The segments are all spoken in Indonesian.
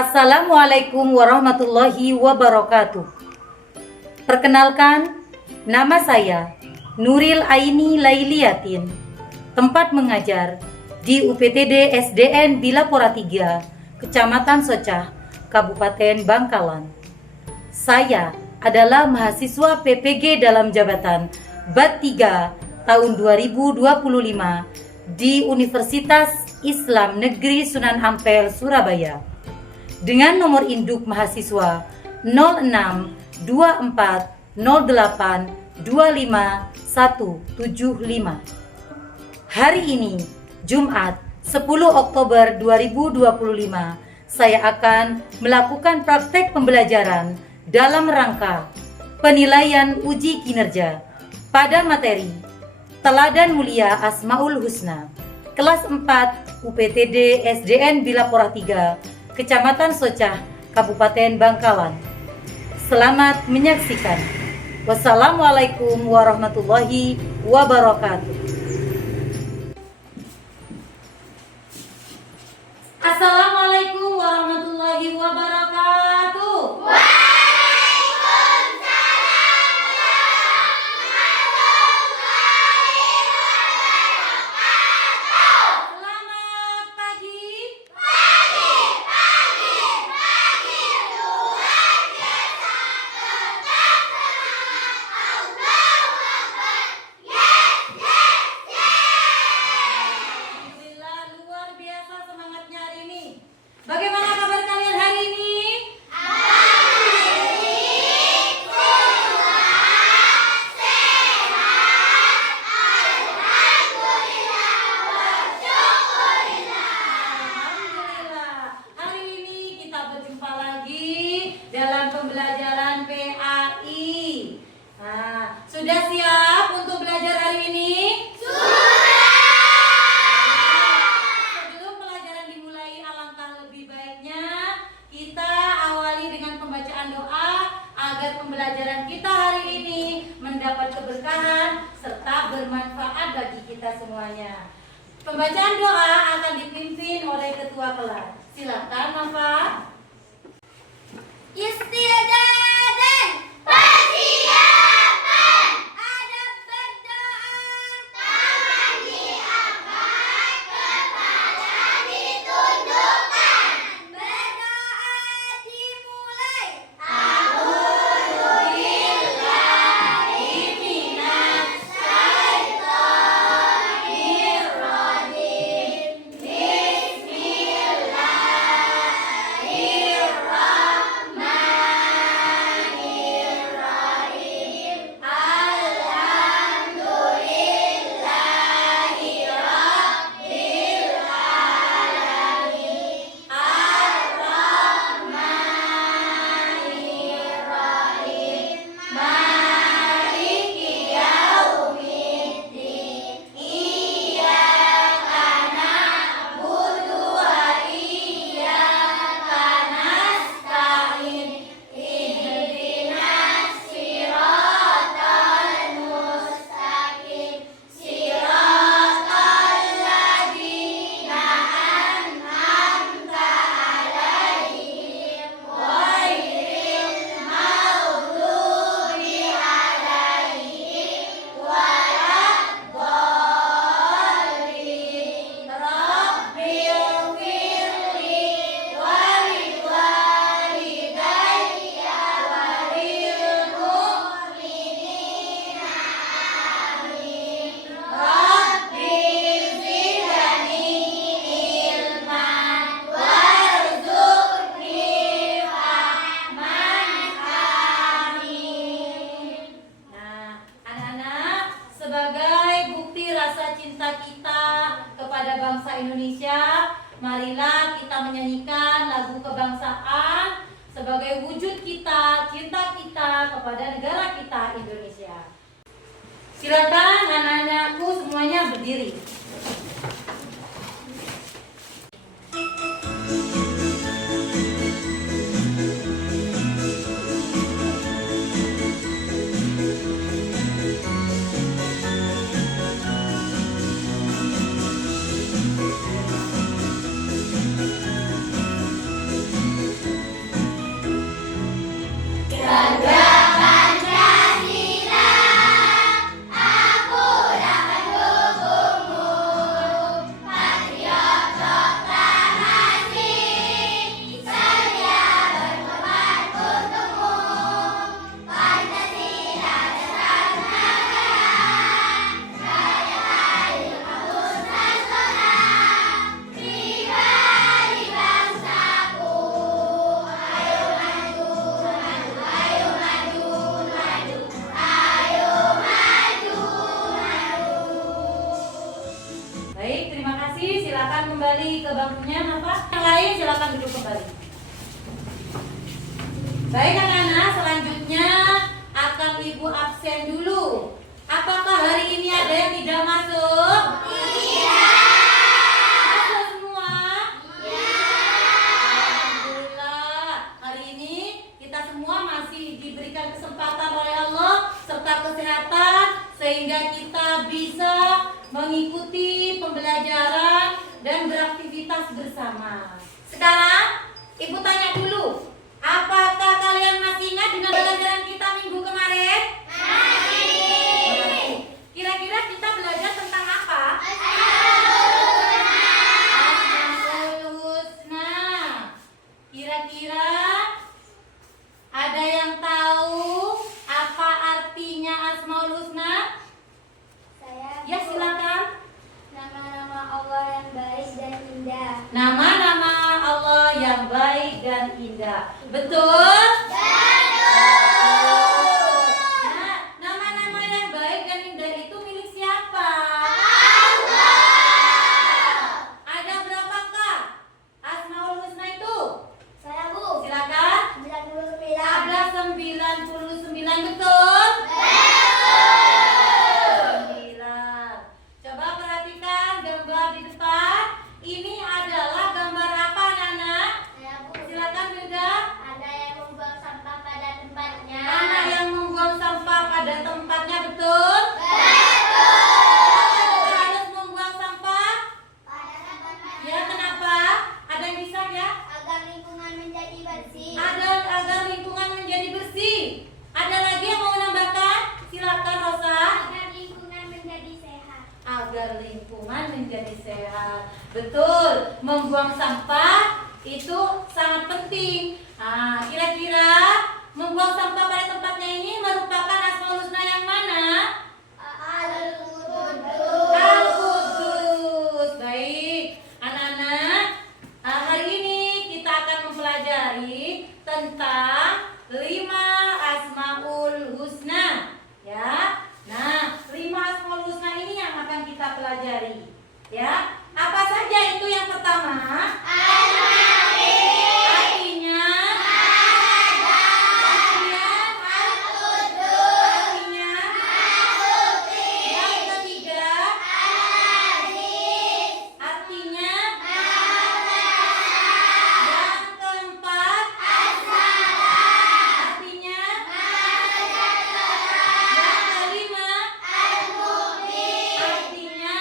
Assalamualaikum warahmatullahi wabarakatuh. Perkenalkan, nama saya Nuril Aini Lailiatin. Tempat mengajar di UPTD SDN Bilapora 3, Kecamatan Socah, Kabupaten Bangkalan. Saya adalah mahasiswa PPG dalam jabatan BAT 3 tahun 2025 di Universitas Islam Negeri Sunan Ampel, Surabaya. Dengan nomor induk mahasiswa 0624082575. Hari ini, Jumat 10 Oktober 2025, saya akan melakukan praktek pembelajaran dalam rangka penilaian uji kinerja pada materi Teladan Mulia Asmaul Husna, kelas 4 UPTD SDN Bilapora 3, Kecamatan Socah, Kabupaten Bangkalan. Selamat menyaksikan. Wassalamualaikum warahmatullahi wabarakatuh. Assalamualaikum warahmatullahi wabarakatuh. Bagaimana kabar kalian hari ini? Alhamdulillah. Hari ini kita berjumpa lagi dalam pembelajaran PAI. Nah, sudah siap untuk belajar hari ini? Pembelajaran kita hari ini mendapat keberkahan serta bermanfaat bagi kita semuanya. Pembacaan doa akan dipimpin oleh ketua kelas. Silakan, Nafa. Istiadat, persiapan, adab berdoa, tangan diangkat, kepala ditundukkan, berdoa dimulai. Bangsa Indonesia, marilah kita menyanyikan lagu kebangsaan sebagai wujud kita, cinta kita kepada negara kita Indonesia. Silakan anak-anakku semuanya berdiri. Baik, terima kasih. Silakan kembali ke bangkunya, Nafa. Yang lain silakan duduk kembali. Baik anak-anak, selanjutnya akan Ibu absen dulu. Apakah hari ini ada yang tidak masuk? Iya. Masuk semua? Iya. Alhamdulillah. Hari ini kita semua masih diberikan kesempatan oleh Allah serta kesehatan sehingga kita bisa mengikuti pembelajaran dan beraktivitas bersama. Sekarang Ibu tanya dulu, apakah kalian masih ingat dengan pembelajaran kita minggu kemarin? Masih. Kira-kira kita belajar tentang apa? Asmaul Husna. Kira-kira ada yang tahu apa artinya Asmaul Husna? Ya, silakan. Nama-nama Allah yang baik dan indah. Nama-nama Allah yang baik dan indah. Betul? Nah, nama-nama yang baik dan indah itu milik siapa? Ada berapakah Asmaul Husna itu? Saya Bu. Silakan. 99. Ada 99, betul? Coba perhatikan gambar di depan. Ini adalah gambar apa, Nana? Saya Bu. Silakan Yuda. Ada yang membuang sampah pada tempatnya. Anak yang membuang sampah pada tempatnya, betul? Kenapa kita harus membuang sampah? Pada tempatnya. Ya, kenapa? Ada yang bisa ya? Agar lingkungan menjadi bersih. Agar lingkungan menjadi bersih. Ada lagi yang mau menambahkan? Silakan Rosa. Agar lingkungan menjadi sehat. Agar lingkungan menjadi sehat. Betul, membuang sampah itu sangat penting. Nah, kira-kira membuang sampah pada tempatnya ini merupakan Asmaul Husna yang mana? Al-Qudus. Al-Qudus. Baik, anak-anak, hari ini kita akan mempelajari tentang 5 Asmaul Husna, ya. Nah, 5 Asmaul Husna ini yang akan kita pelajari, ya. Apa saja itu yang pertama? Artinya? Kemudian artinya? Yang ketiga? Artinya? Yang keempat? Artinya? Yang kelima? Artinya?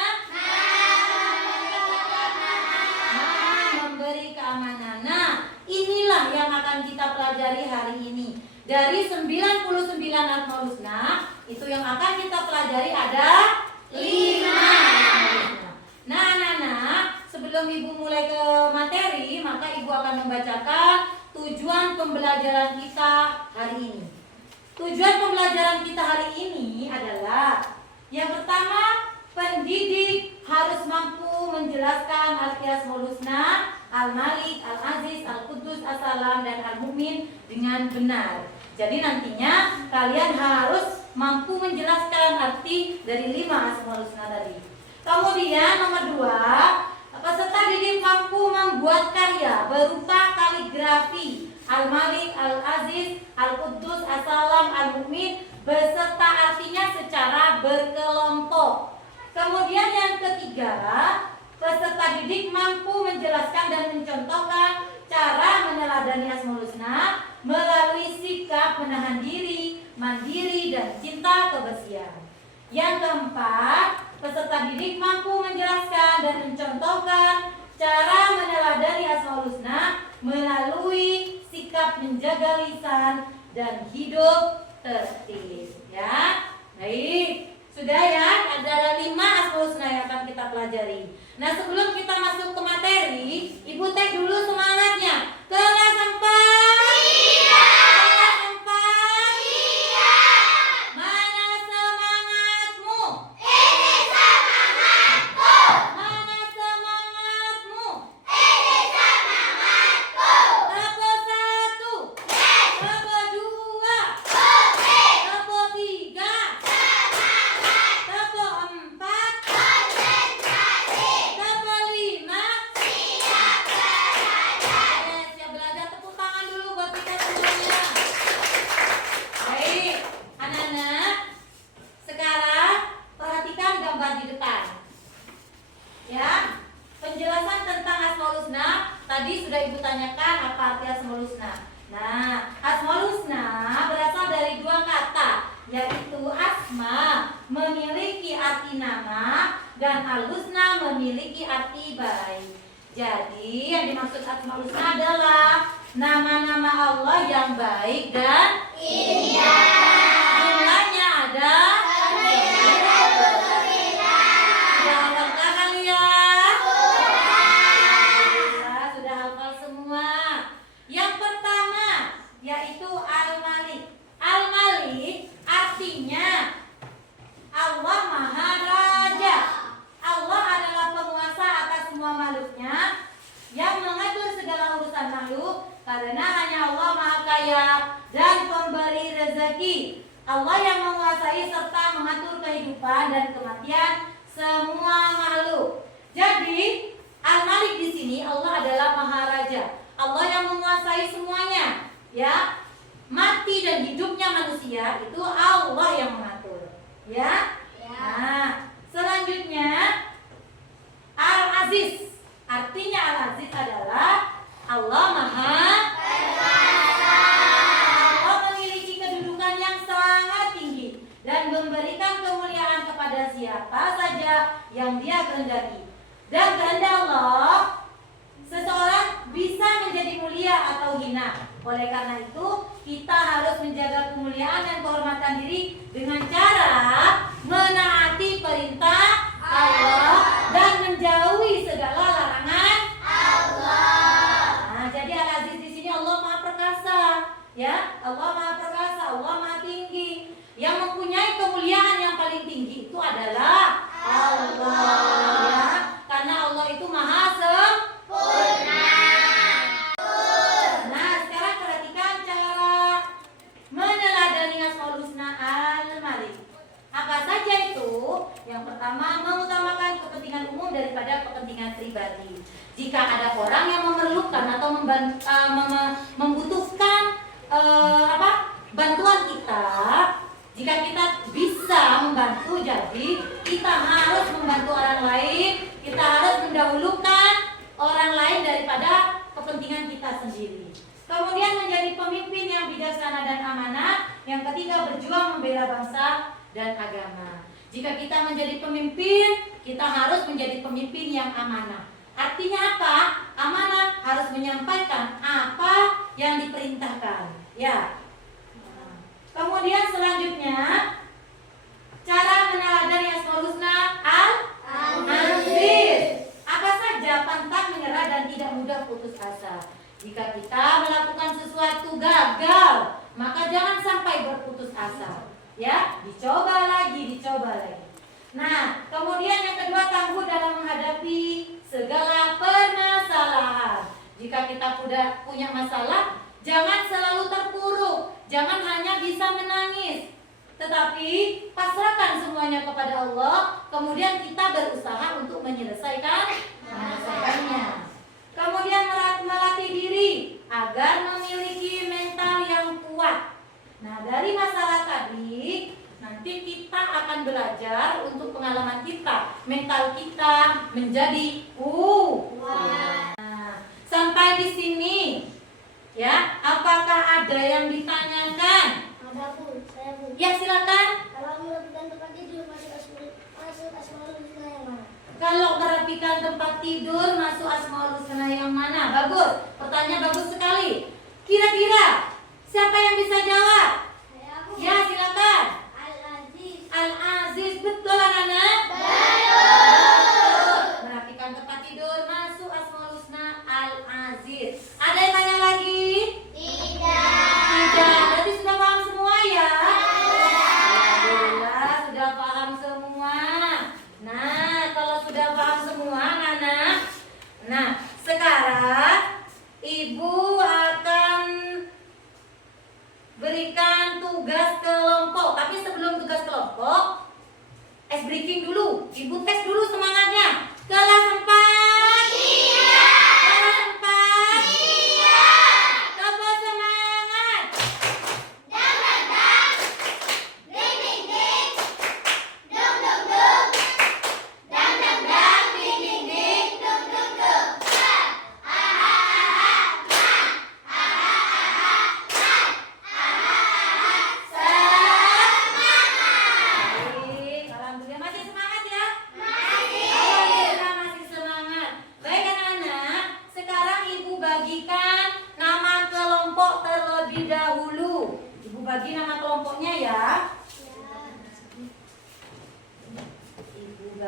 Memberi keamanan. Nah, inilah yang akan kita pelajari hari ini. Dari 99 Asmaul Husna, itu yang akan kita pelajari ada 5 Asmaul Husna. Nah, anak-anak, sebelum Ibu mulai ke materi, maka Ibu akan membacakan tujuan pembelajaran kita hari ini. Tujuan pembelajaran kita hari ini adalah yang pertama, pendidik harus mampu menjelaskan arti Asmaul Husna, Al-Malik, Al-Aziz, Al-Qudus, As-Salam, dan Al-Mu'min dengan benar. Jadi nantinya kalian harus mampu menjelaskan arti dari 5 Asmaul Husna tadi. Kemudian nomor 2, peserta didik mampu membuat karya berupa kaligrafi Al-Malik, Al-Aziz, Al-Qudus, As-Salam, Al-Mu'min beserta artinya secara berkelompok. Kemudian yang ketiga, peserta didik mampu menjelaskan dan mencontohkan cara meneladani Asmaul Husna melalui sikap menahan diri, mandiri, dan cinta kebersihan. Yang keempat, peserta didik mampu menjelaskan dan mencontohkan cara meneladani Asmaul Husna melalui sikap menjaga lisan dan hidup tertib. Ya, baik. Sudah ya, ada 5 Asmaul Husna yang akan kita pelajari. Nah, sebelum kita masuk ke materi, Ibu tes dulu semangatnya. Kelas 4. Kelas 4. Mana semangatmu? Ini semangatku. Mana semangatmu? Ini semangatku. Level 1. Level 2. Putih. Level 3. Semangat. Level 4. Konsentrasi. sudah Ibu tanyakan apa arti Asmaul Husna. Nah, Asmaul Husna berasal dari dua kata, yaitu asma memiliki arti nama dan al-husna memiliki arti baik. Jadi yang dimaksud Asmaul Husna adalah nama-nama Allah yang baik dan indah. Jumlahnya ada 99. Sudah hafalkah kalian? Sudah hafal semua. Yang pertama yaitu Al-Malik. Al-Malik artinya Allah Maha Raja. Allah adalah penguasa atas semua makhluknya yang mengatur segala urusan makhluk, karena hanya Allah Maha Kaya dan pemberi rezeki. Allah yang menguasai serta mengatur kehidupan dan kematian semua makhluk. Jadi Al-Malik di sini Allah adalah Maha Raja. Allah yang menguasai semuanya, ya. Mati dan hidupnya manusia itu Allah yang mengatur, ya. Nah, selanjutnya Al-Aziz. Artinya Al-Aziz adalah Allah Maha Perkasa. Allah memiliki kedudukan yang sangat tinggi dan memberikan kemuliaan kepada siapa saja yang Dia kehendaki. Dan kehendak Allah, seseorang bisa menjadi mulia atau hina. Oleh karena itu, kita harus menjaga kemuliaan dan kehormatan diri dengan cara menaati perintah Allah dan menjauhi segala larangan Allah. Nah, jadi Al-Aziz di sini Allah Maha Perkasa, ya. Allah Maha Perkasa, Allah Maha Tinggi. Yang mempunyai kemuliaan yang paling tinggi itu adalah Allah, ya. Karena Allah itu Maha sempurna. Nah, sekarang perhatikan cara meneladani Asmaul Husna Al-Malik. Apa saja itu? Yang pertama, mengutamakan kepentingan umum daripada kepentingan pribadi. Jika ada orang yang memerlukan atau membutuhkan bantuan kita, jika kita bisa membantu, jadi kita harus membantu orang lain. Kita harus mendahulukan orang lain daripada kepentingan kita sendiri. Kemudian menjadi pemimpin yang bijaksana dan amanah. Yang ketiga, berjuang membela bangsa dan agama. Jika kita menjadi pemimpin, kita harus menjadi pemimpin yang amanah. Artinya apa? Amanah harus menyampaikan apa yang diperintahkan, ya. Kemudian selanjutnya, cara meneladani Asmaul Husna Al-Aziz. Apa saja pantang menyerah dan tidak mudah putus asa. Jika kita melakukan sesuatu gagal, maka jangan sampai berputus asa. Ya, dicoba lagi. Nah, kemudian yang kedua, tangguh dalam menghadapi segala permasalahan. Jika kita punya masalah, jangan selalu terpuruk, jangan hanya bisa menangis, tetapi pasrahkan semuanya kepada Allah. Kemudian kita berusaha untuk menyelesaikannya. Kemudian melatih diri agar memiliki mental yang kuat. Nah, dari masalah tadi nanti kita akan belajar untuk pengalaman kita, mental kita menjadi kuat. Nah, sampai di sini, ya. Apakah ada yang ditanyakan? Ada Bu, saya Bu. Ya, silakan. Kalau merapikan tempat tidur masuk Asmaul Husna yang mana? Kalau merapikan tempat tidur masuk Asmaul Husna yang mana? Bagus. Pertanyaan bagus sekali. Kira-kira siapa yang bisa jawab? Saya Bu. Ya, silakan. Al-Aziz. Al-Aziz, betul anak-anak? Betul. Merapikan tempat tidur masuk Asmaul Husna Al-Aziz. Ada yang tanya lagi? Tidak. Berarti sudah paham semua ya? Alhamdulillah sudah paham semua. Nah, kalau sudah paham semua anak-anak, nah sekarang Ibu akan berikan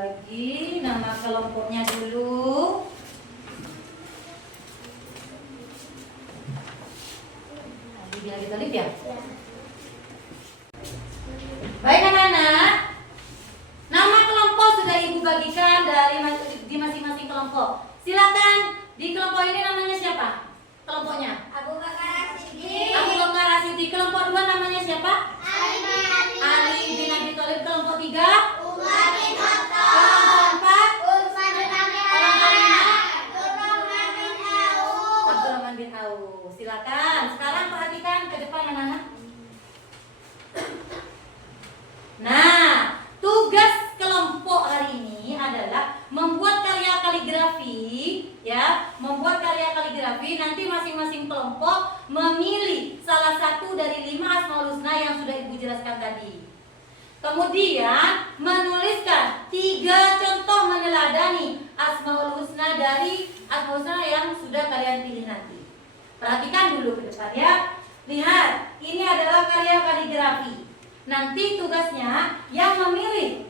bagi nama kelompoknya dulu. Biar kita lihat ya. Ya. Baik anak-anak, nama kelompok sudah ibu bagikan di masing-masing kelompok. Silakan di kelompok ini namanya siapa? Kelompoknya? Abu Bakar Siddiq. Abu Bakar As-Siddiq. Kelompok 2 namanya siapa? Ali bin Abi Thalib. Kelompok 3? Umar bin Khattab. Kelompok 4? Utsman bin Affan. Abdurrahman bin Auf. Abdurrahman bin Auf. Silakan. Sekarang perhatikan ke depan anak-anak. Nah, tugas kelompok hari ini adalah membuat karya kaligrafi, ya, membuat karya kaligrafi. Nanti masing-masing kelompok memilih salah satu dari 5 Asmaul Husna yang sudah ibu jelaskan tadi. Kemudian menuliskan 3 contoh meneladani Asmaul Husna dari Asmaul Husna yang sudah kalian pilih nanti. Perhatikan dulu ke depan ya. Lihat, ini adalah karya kaligrafi. Nanti tugasnya yang memilih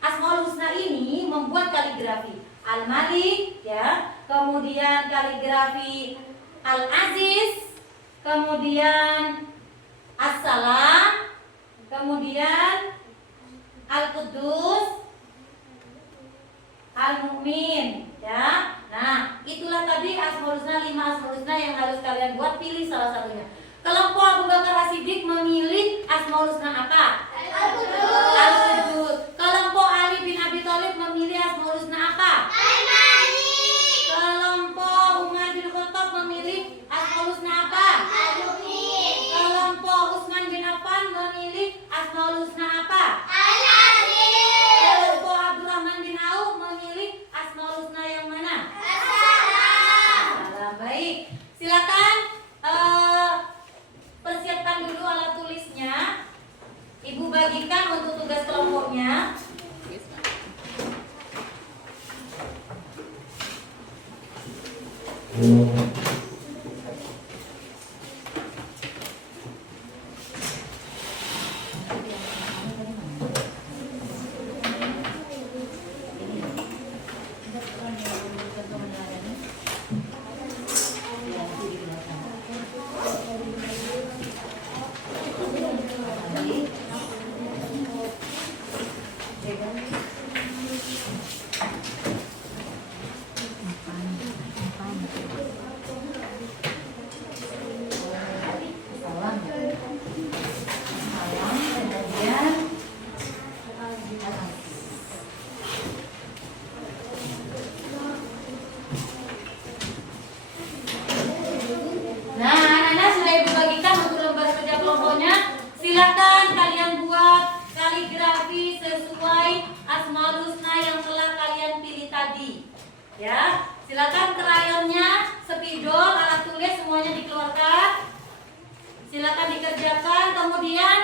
Asmaul Husna ini membuat kaligrafi Al-Malik, ya, kemudian kaligrafi Al-Aziz, kemudian As-Salam, kemudian Al-Quddus, Al-Mu'min, ya. Nah, itulah tadi Asmaul Husna, 5 Asmaul Husna yang harus kalian buat. Pilih salah satunya. Kelompok Abu Bakar As-Siddiq memilih Asmaul Husna apa? Al-Quddus. Al-Quddus. Kelompok Ali bin Abi Thalib memilih Asmaul Husna apa? Al-Malik. Kelompok Umar bin Khattab memilih Asmaul Husna apa? Al-Mu'min. Kelompok Utsman bin Affan memilih Asmaul Husna apa? Al-Aziz. Kelompok Abdurrahman bin Auf memilih Asmaul Husna yang mana? As-Salam. Salam. Baik. Silakan persiapkan dulu alat tulisnya. Ibu bagikan untuk tugas kelompoknya. Nah, anak-anak sudah ibu bagikan untuk lembar kerja kelompoknya. Silakan kalian buat kaligrafi sesuai Asmaul Husna yang telah kalian pilih tadi. Ya, silakan krayonnya, spidol, alat tulis semuanya dikeluarkan. Silakan dikerjakan. Kemudian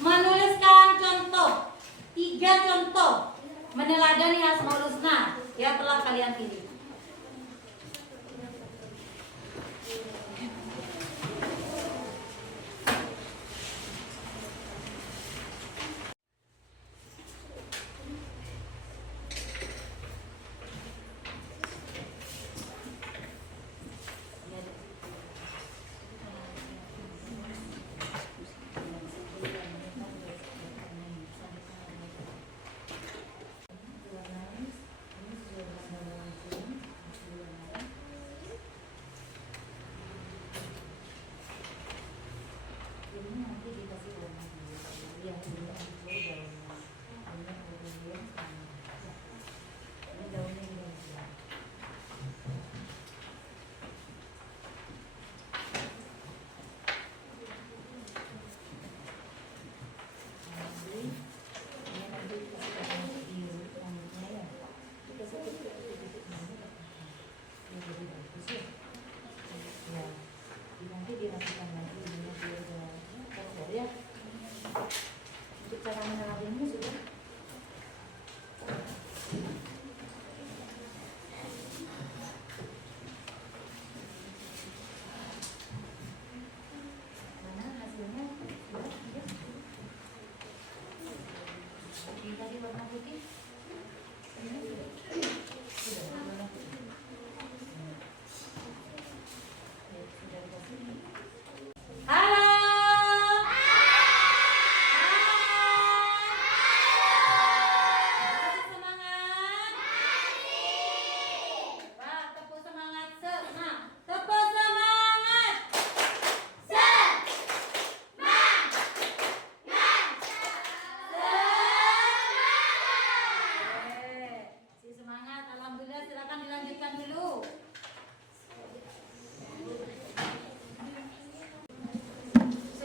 menuliskan contoh, 3 contoh meneladani Asmaul Husna yang telah kalian pilih.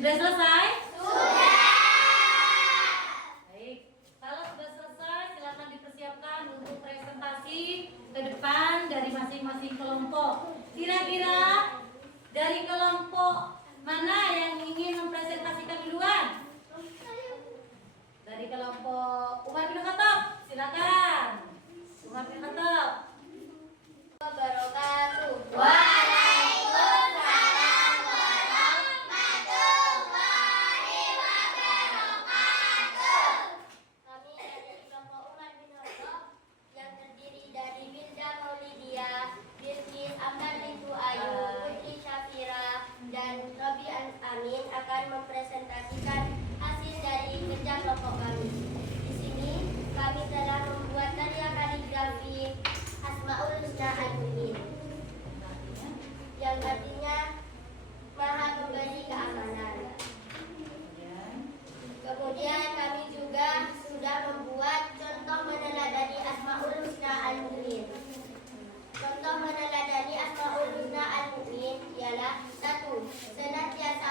Sudah selesai? Baik, kalau sudah selesai silakan dipersiapkan untuk presentasi ke depan dari masing-masing kelompok. Kira-kira dari kelompok mana yang ingin mempresentasikan duluan? Dari kelompok Umar bin Khattab, silakan. Umar bin Khattab. Wabarakatuh. Waalaikumsalam warahmatullahi wabarakatuh. Kami dari kelompok Umar bin Khattab yang terdiri dari Wilda Maulidia, Bilqis, Amdan Rindu Ayu, Putri Syafira, dan Robi Amin akan mempresentasikan hasil dari kerja kelompok kami. Di sini kami telah membuat karya kaligrafi Asmaul Husna Al-Mu'min yang artinya Maha Pemberi Keamanan. Kemudian kami juga sudah membuat contoh meneladani Asmaul Husna Al-Mu'min. Contoh meneladani Asmaul Husna Al-Mu'min ialah 1. Senantiasa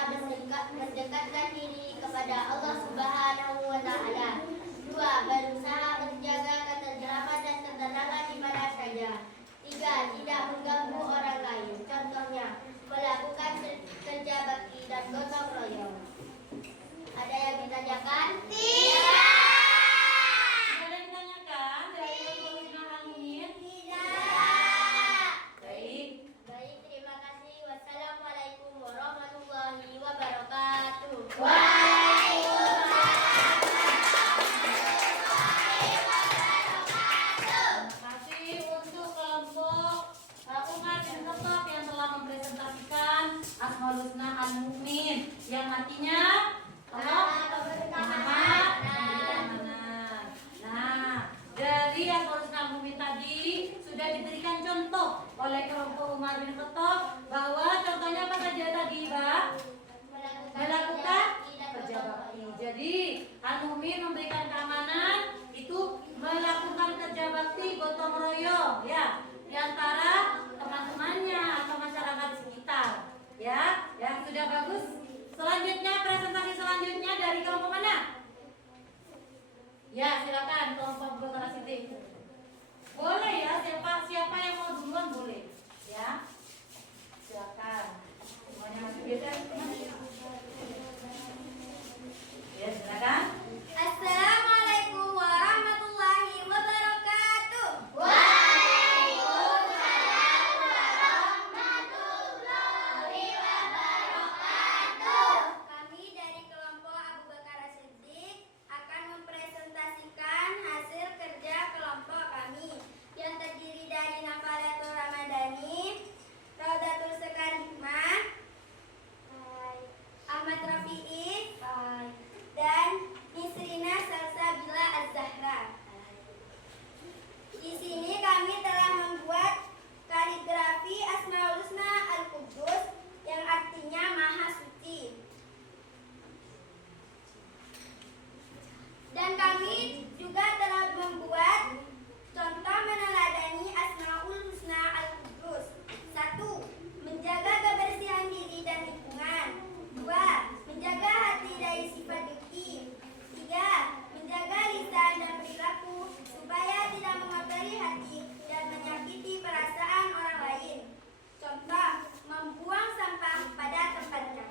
mendekatkan diri kepada Allah Subhanahu wa Ta'ala. 2. Berusaha menjaga ketentraman dan ketenangan di mana saja. 3. Tidak mengganggu orang lain. Contohnya, melakukan kerja bakti dan gotong royong. Ada yang ditanyakan? Tidak. Ada yang ditanyakan dari kelompok Umar Al-Mumin? Tidak. Baik. Baik, terima kasih. Wassalamualaikum warahmatullahi wabarakatuh. Waalaikumsalam. Terima kasih untuk kelompok Umar bin Khattab yang telah mempresentasikan Asmaul Husna Al-Mu'min yang artinya Maha Keamanan. Nah, dari Asmaul Husna Al-Mu'min tadi sudah diberikan contoh oleh kelompok Umar bin Khattab bahwa contohnya apa saja tadi, Pak? Melakukan kerja bakti. Jadi Al-Mu'min memberikan keamanan itu melakukan kerja bakti gotong royong ya di antara teman-temannya atau masyarakat sekitar. Ya, yang sudah bagus. Selanjutnya presentasi selanjutnya dari kelompok mana? Ya, silakan kelompok Abu Bakar As-Siddiq. Boleh ya, siapa yang mau duluan boleh. Ya. Silakan. Semuanya masih biasa. Ya, silakan. Assalamualaikum warahmatullahi wabarakatuh. Waalaikumsalam warahmatullahi wabarakatuh. Kami dari kelompok Abu Bakar As-Siddiq akan mempresentasikan hasil kerja kelompok kami yang terdiri dari Nafalatul Ramadhani, Raudatul Sekar Hikmah, Ahmad Rafi'i, dan Nisrina Salsabila Az-Zahra. Di sini kami telah membuat kaligrafi Asmaul Husna Al-Qudus yang artinya Maha Suci. Dan kami juga telah membuat contoh meneladani Asmaul Husna Al-Qudus. 1. Menjaga kebersihan diri dan lingkungan. 2. Menjaga hati dari sifat dengki. 3. Menjaga lisan dan perilaku supaya tidak mengotori hati dan menyakiti perasaan orang lain. Contoh, membuang sampah pada tempatnya.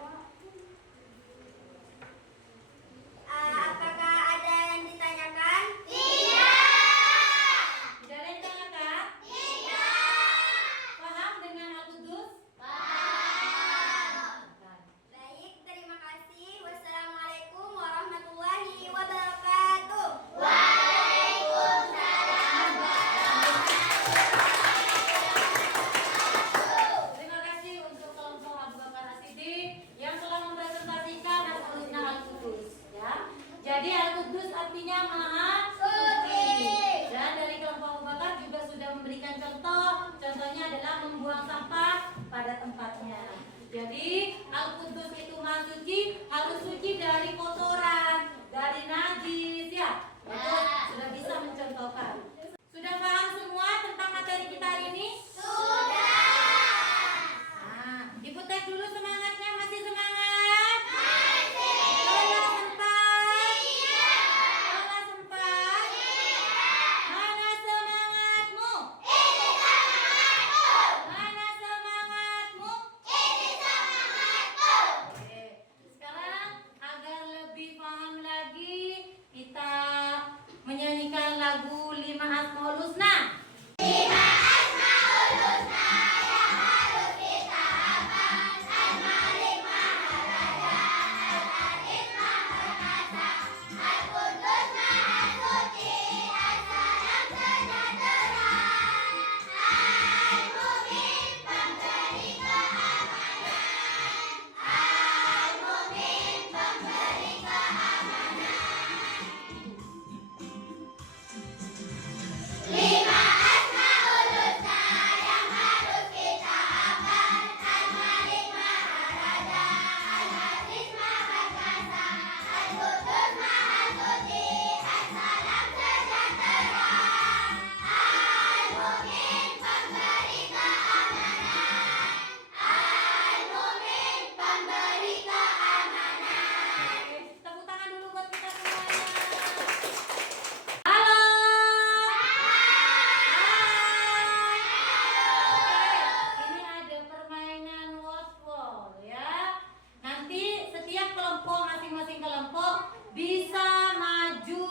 Apakah ada yang ditanyakan? Tidak ada yang ditanyakan? Paham dengan Al-Qudus? Baik, terima kasih. Wassalamualaikum warahmatullahi wabarakatuh. Waalaikumsalam Terima kasih untuk kelompok Abu Bakar As-Siddiq yang telah mempresentasikan Asmaul Husna Al-Qudus ya. Jadi Al-Qudus artinya Maha Suci. Dan dari kelompok Abu Bakar juga sudah memberikan contoh. Contohnya adalah membuang sampah pada tempatnya. Jadi Al-Qudus itu Maha Suci, harus suci dari kotoran, dari najis ya. Bagus, sudah bisa mencontohkan. Sudah paham semua tentang materi kita hari ini? Sudah. Nah, Ibu tes dulu semangatnya, masih semangat? lagu 5 Asmaul Husna? Tepuk tangan dulu buat kita semuanya. Halo. Hai. Ini ada permainan word ya. Nanti setiap kelompok, masing-masing kelompok bisa maju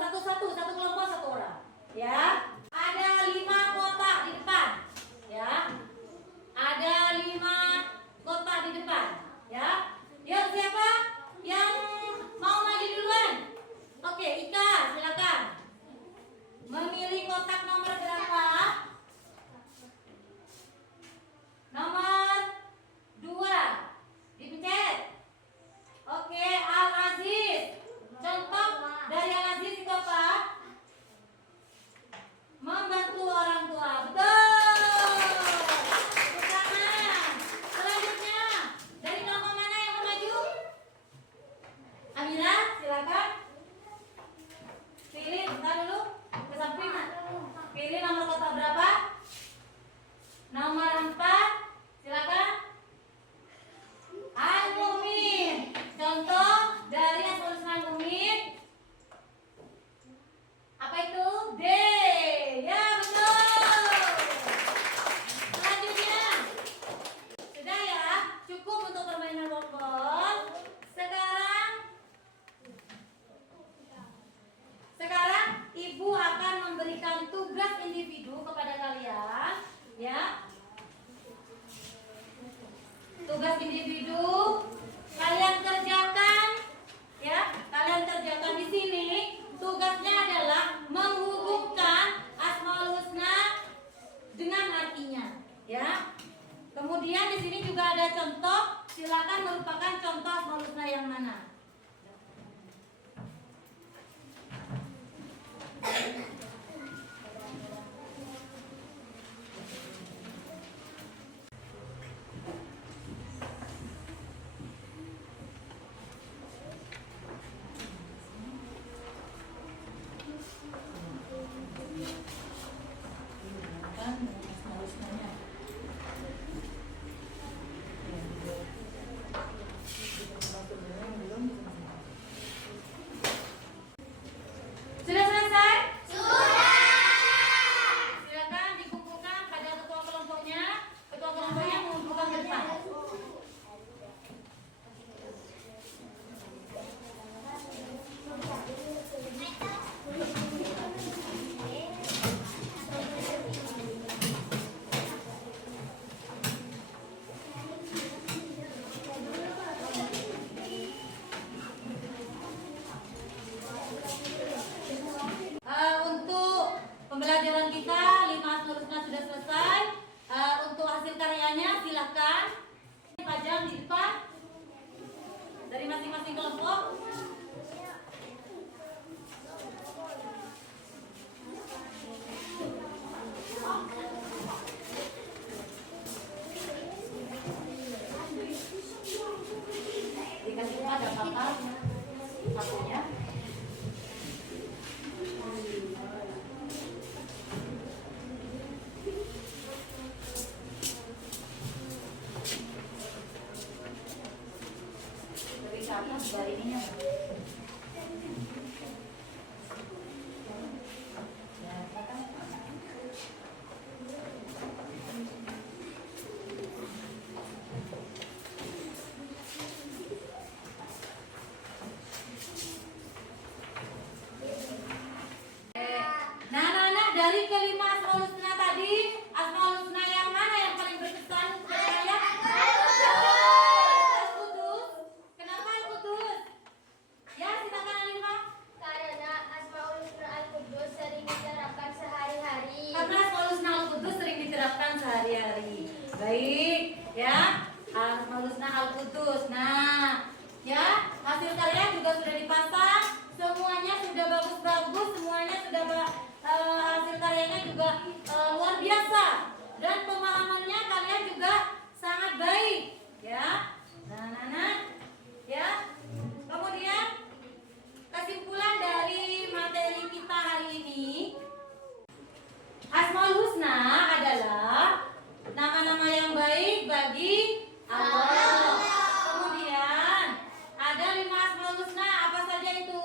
satu-satu, satu kelompok satu orang. Ya. Ada 5 kotak di depan. Ya. Ada 5 kotak di depan. Ya. Yuk, siapa yang mau maju duluan? Oke, Ika, silakan. Memilih kotak nomor berapa? Nomor 2. Dipencet. Oke, Al Aziz. Contoh dari Al Aziz itu apa? Membantu orang tua. Betul. Tepuk tangan. Selanjutnya, dari kelompok mana yang mau maju? Amira, silakan. Pilih, bentar dulu. Ke samping. Pilih nomor kotak berapa? Nomor 4. Silakan. Al-Mumin. Contoh dari Asmaul Husna Al-Mumin. Apa itu? D. Ya, betul. Selanjutnya. Sudah ya? Cukup untuk permainan word. Sekarang Ibu akan memberikan tugas individu kepada kalian, ya. Tugas individu kalian kerjakan, ya. Kalian kerjakan di sini. Tugasnya adalah menghubungkan Asmaul Husna dengan artinya, ya. Kemudian di sini juga ada contoh. Silakan merupakan contoh Asmaul Husna yang mana? Sudah selesai? Silakan dikumpulkan pada ketua kelompoknya. Ketua kelompoknya mengumpulkan ke depan. Untuk pembelajaran kita 5 Asmaul Husna sudah selesai. Untuk hasil karyanya silakan dipajang di depan dari masing-masing kelompok. Dikasih ada apa-apa akunya. Dari sana, dari ininya. Dari kelima Asmaul Husna tadi, Asmaul Husna yang mana yang paling berkesan kepada kalian? Al-Qudus. Kenapa Al-Qudus? Ya, silakan Alifah. Karena Asmaul Husna Al-Qudus sering diterapkan sehari-hari. Karena Asmaul Husna Al-Qudus sering diterapkan sehari-hari. Baik, ya. Asmaul Husna Al-Qudus. Nah, ya, hasil kalian juga sudah dipasang. Semuanya sudah bagus-bagus, semuanya sudah hasil karyanya juga luar biasa. Dan pemahamannya kalian juga sangat baik, ya. Nah, ya. Kemudian kesimpulan dari materi kita hari ini, Asmaul Husna adalah nama-nama yang baik bagi Allah. Kemudian ada 5 Asmaul Husna, apa saja itu?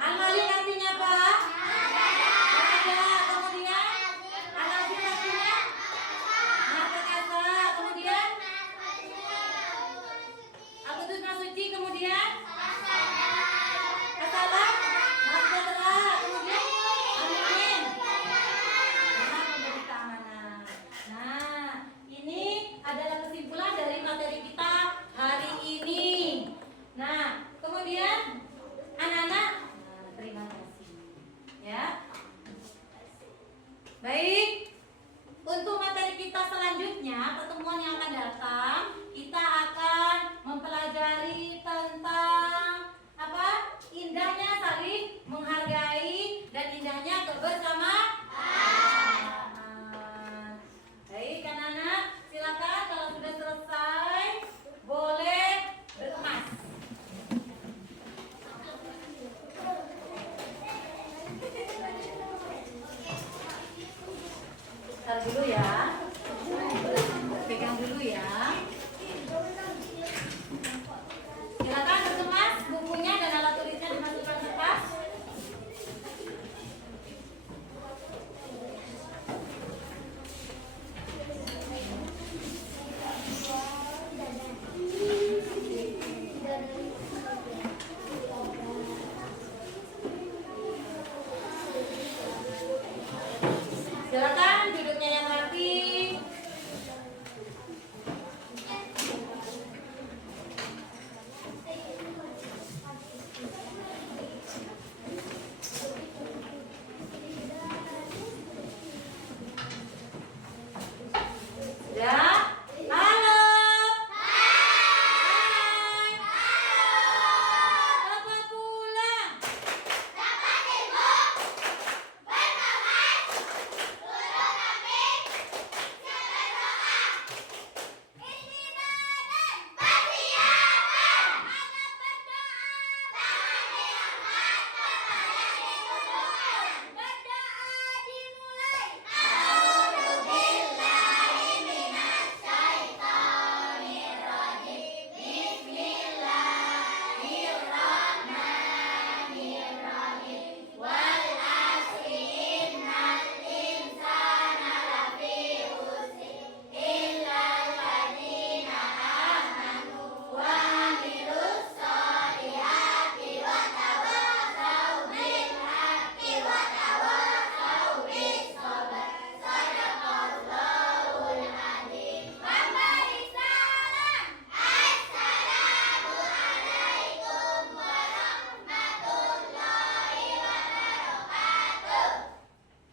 Al-Malik artinya apa? Ada. Kemudian Al-Aziz artinya Maha Perkasa. Kemudian Al-Qudus Maha Suci. Kemudian As-Salam Maha Sejahtera. Kemudian Al-Mu'min Maha Memberi Keamanan. Nah, ini adalah kesimpulan dari materi kita hari ini. Nah, kemudian anak-anak, terima kasih. Ya. Baik. Untuk materi kita selanjutnya, pertemuan yang akan datang, kita akan mempelajari tentang apa? Indahnya saling menghargai dan indahnya kebersamaan. Baik, anak-anak, silakan kalau sudah selesai boleh berkemas. Bentar dulu ya. Pegang dulu ya. Silakan berkemas, bukunya dan alat tulisnya dimasukkan ke tas. Silakan duduknya yang rapi. Ya. Halo. Hai. Bapak pulang.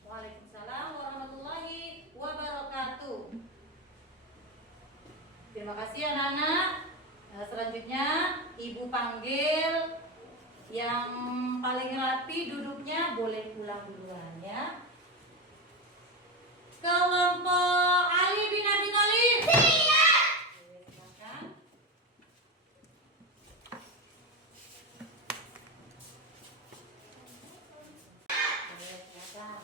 Waalaikumsalam warahmatullahi wabarakatuh. Terima kasih anak-anak. Selanjutnya Ibu panggil yang paling rapi duduknya, boleh pulang duluan ya. Kelompok Ali bin Abi Thalib. Siap. Silakan. Silakan.